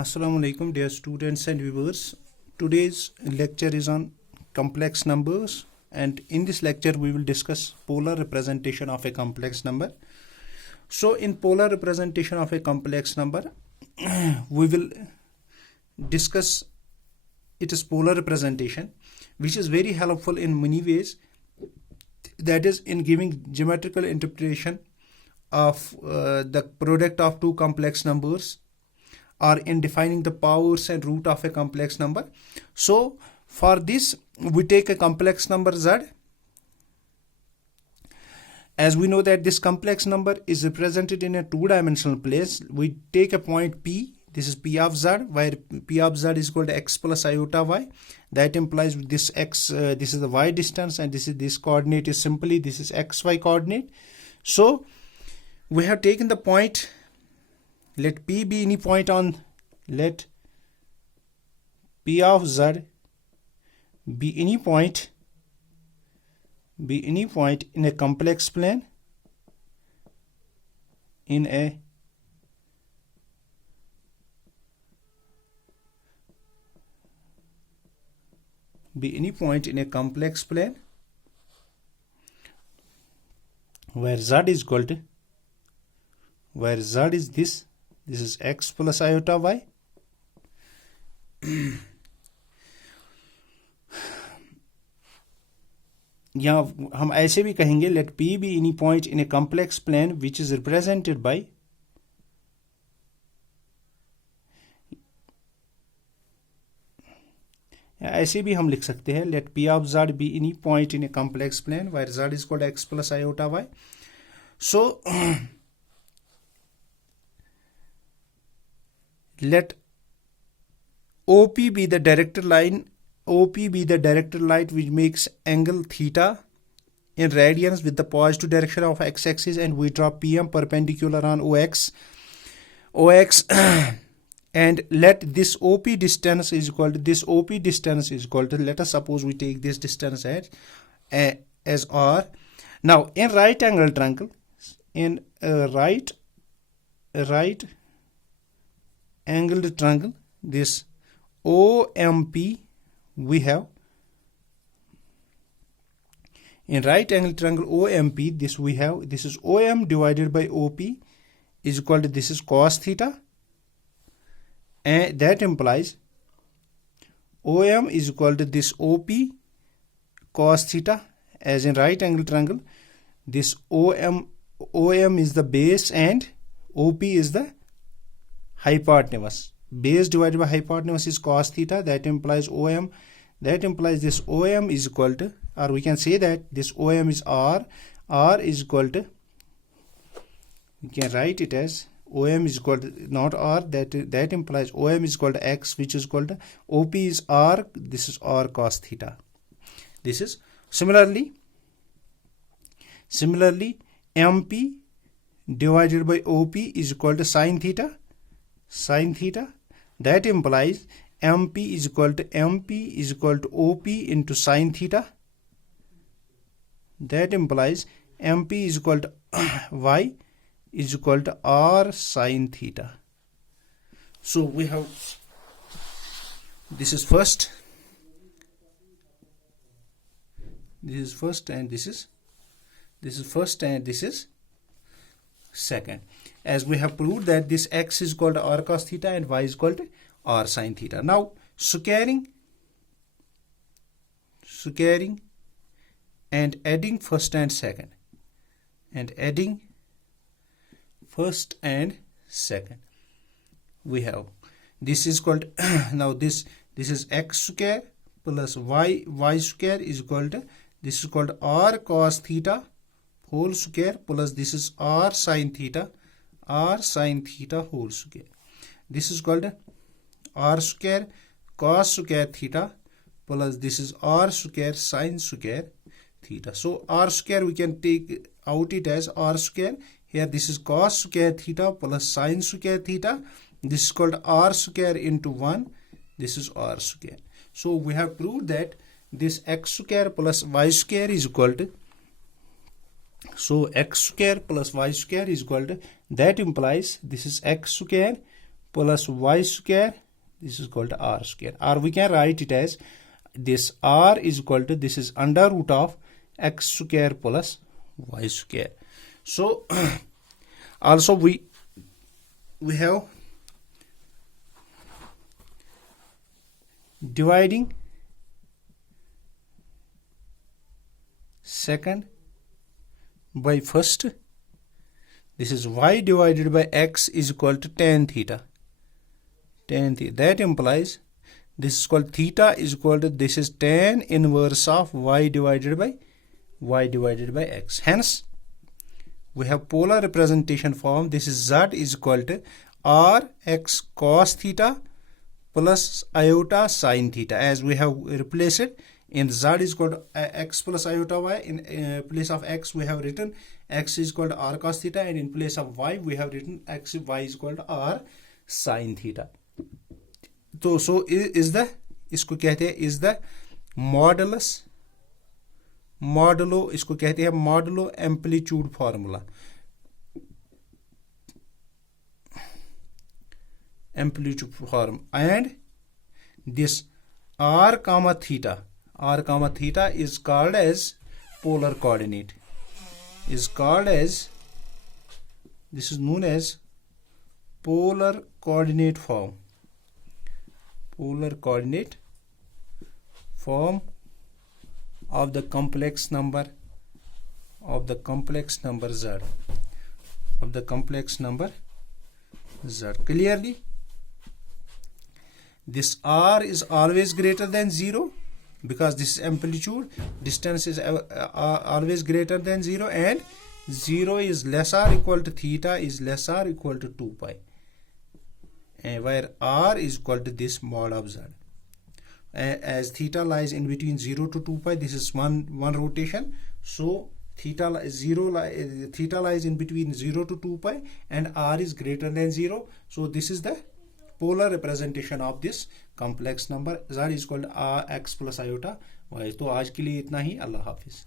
Assalamu alaikum, dear students and viewers. Today's lecture is on complex numbers, and in this lecture we will discuss polar representation of a complex number. So in polar representation of a complex number we will discuss its polar representation, which is very helpful in many ways, that is in giving geometrical interpretation of the product of two complex numbers, or in defining the powers and root of a complex number. So for this we take a complex number z. As we know that this complex number is represented in a two-dimensional place, we take a point P. This is P of z, where P of z is equal to x plus iota y. That implies this x, this is the y distance, and this coordinate is simply this is xy coordinate. So we have taken the point. Let P be any point on, let P of z be any point in a complex plane, in a complex plane where z is equal to, where z is this is x plus iota y. यहाँ हम ऐसे भी कहेंगे, let P be any point in a complex plane which is represented by ऐसे भी हम लिख सकते हैं, let P of z be any point in a complex plane where z is called x plus iota y. So let OP be the director line, which makes angle theta in radians with the positive direction of x-axis, and we draw PM perpendicular on OX and let this OP distance is equal to, let us suppose we take this distance as R. Now in right angle triangle, angled triangle, this OMP we have, in right angle triangle OMP, this we have, this is OM divided by OP is equal to, this is cos theta, and that implies OM is equal to this OP cos theta. As in right angle triangle, this OM is the base and OP is the hypotenuse. Base divided by hypotenuse is cos theta. That implies OM. That implies this OM is equal to, or we can say that this OM is R. R is equal to, we can write it as OM is equal to, not R, that implies OM is equal to X, which is equal to OP is R. This is R cos theta. This is similarly MP divided by OP is equal to sin theta. That implies MP is equal to OP into sin theta. That implies MP is equal to Y is equal to R sin theta. So we have, this is first, and this is first, and this is second. As we have proved that this x is equal to R cos theta and y is equal to R sin theta. Now squaring and adding first and second, we have, this is called now this is x square plus y square is equal to, this is called R cos theta whole square plus this is R sin theta whole square. This is called R square cos square theta plus this is R square sin square theta. So R square we can take out it as R square. Here this is cos square theta plus sin square theta. This is called R square into 1. This is R square. So we have proved that this x square plus y square is equal to, so x square plus y square is equal to, that implies this is x square plus y square. This is called r square, or we can write it as this r is equal to, this is under root of x square plus y square. So also we have dividing second by first. This is y divided by x is equal to tan theta. Tan theta. That implies this is called theta is equal to, this is tan inverse of y divided by x. Hence, we have polar representation form. This is z is equal to r x cos theta plus iota sin theta. As we have replaced it in z is equal to x plus iota y. In place of x we have written x is equal to r cos theta, and in place of y we have written y is equal to r sin theta. So is the, इसको कहते हैं is the modulus, modulo, इसको कहते हैं modulo amplitude formula. Amplitude form, and this r comma theta is called as polar coordinate. Is called as, this is known as polar coordinate form. Polar coordinate form of the complex number z. Of the complex number z. Clearly, this r is always greater than 0 because this is amplitude. Distance is always greater than 0, and 0 is less or equal to theta is less or equal to 2 pi. Where r is equal to this mod of z. As theta lies in between 0 to 2 pi, this is one rotation. So theta lies in between 0 to 2 pi, and r is greater than 0. So this is the polar representation of this complex number. Z is equal to r x plus iota y. तो आज के लिए इतना ही. अल्लाह हाफिज.